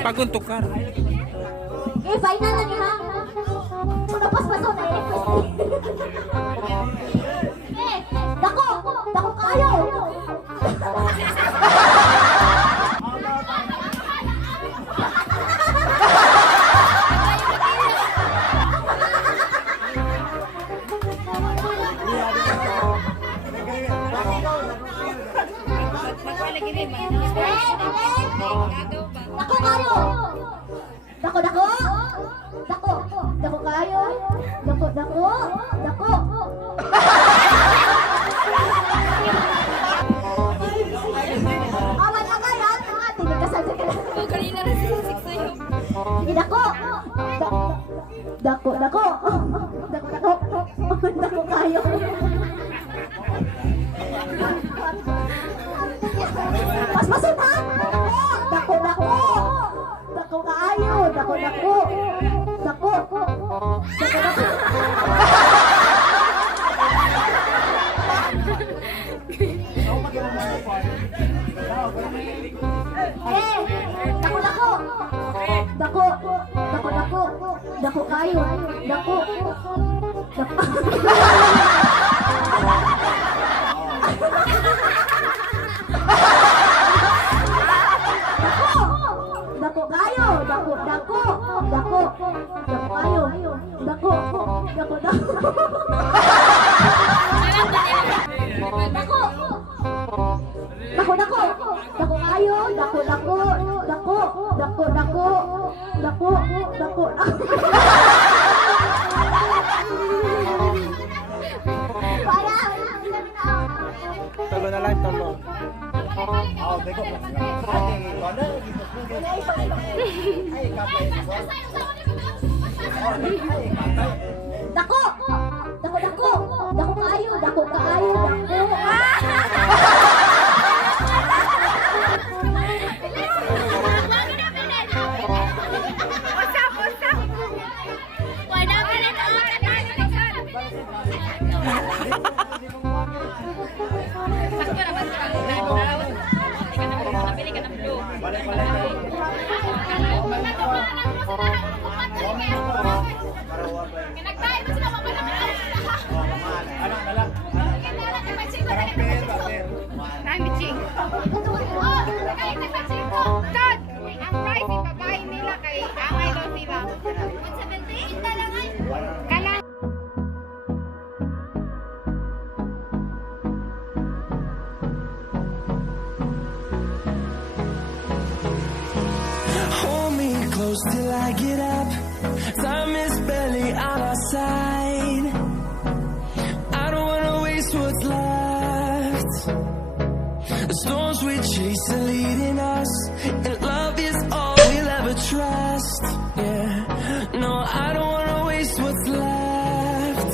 Paguntukar. Final na niya. Pagkapas pa to na dako! Dako kayo! Dako kayo! Dako, dako! Dako! Dako kayo! Dako, dako! Dako! Awan na kayo! Tingin ka sa sakit. Kanina na sisik sa'yo. Sige, dako! Dako, dako! Dako, dako! Dako kayo! Pas-pasin ha! Dako, dako! Dako kayo! Dako, dako! Dako! Dako, dako! Dako, dako! Dako! Dako, dako! Dako kayo! Dako! Dako! Dako kayo, dako, dako, dako, dako kayo, dako, dako, dako. Dako, dako, dako, dako kayo, dako, dako, dako, dako, dako, dako, dako, Tolo na lang, tolo. Dako, dako, dako, dako kayo, dako kayo, dako. Close till I get up. Time is barely on our side. I don't wanna waste what's left. The storms we chase are leading us, and love is all we'll ever trust. Yeah, no, I don't wanna waste what's left.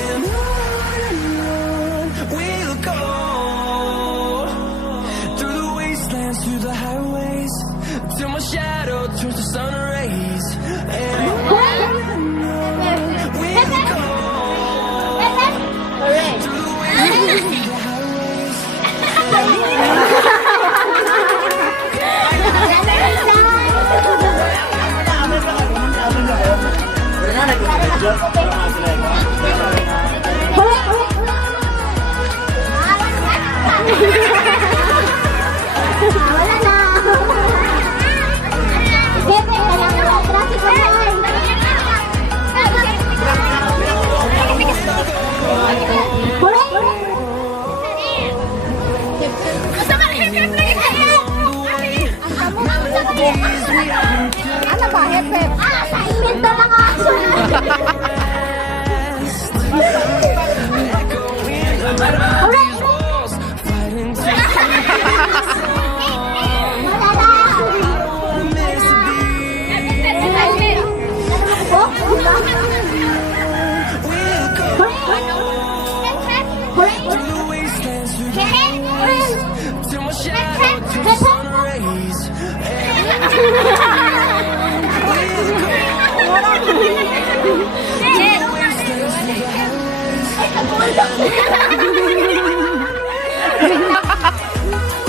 And on we'll go, through the wastelands, through the highways, till my shadow turns to sun rays. And we'll go through the wastelands, through the highways. Wala na. Siyempre, traffic na yan. Ano ba, hepe? Sa init na lang ako.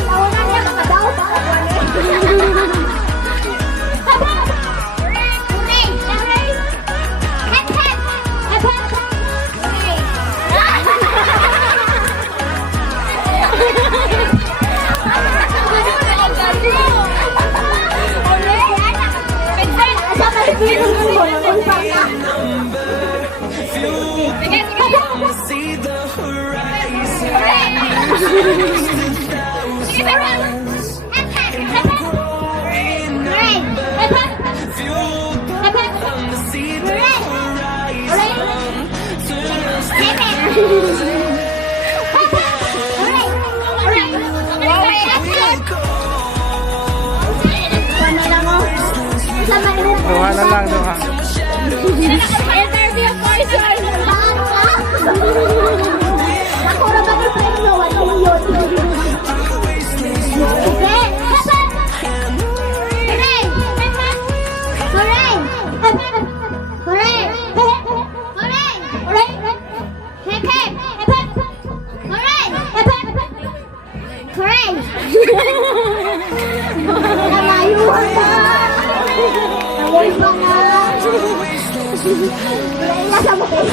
Nauna niya, makadaw pa. Duha na lang, duha. Interview person! Ako na ba yung premyo? Ano yun? Sige! Hooray! Hooray! Hooray! Hooray! Hooray! Hep hep! Hep hep! Hooray! Hep hep! Hooray! Namayuhan ka! Namoy pa ka! Nasa mo kayo!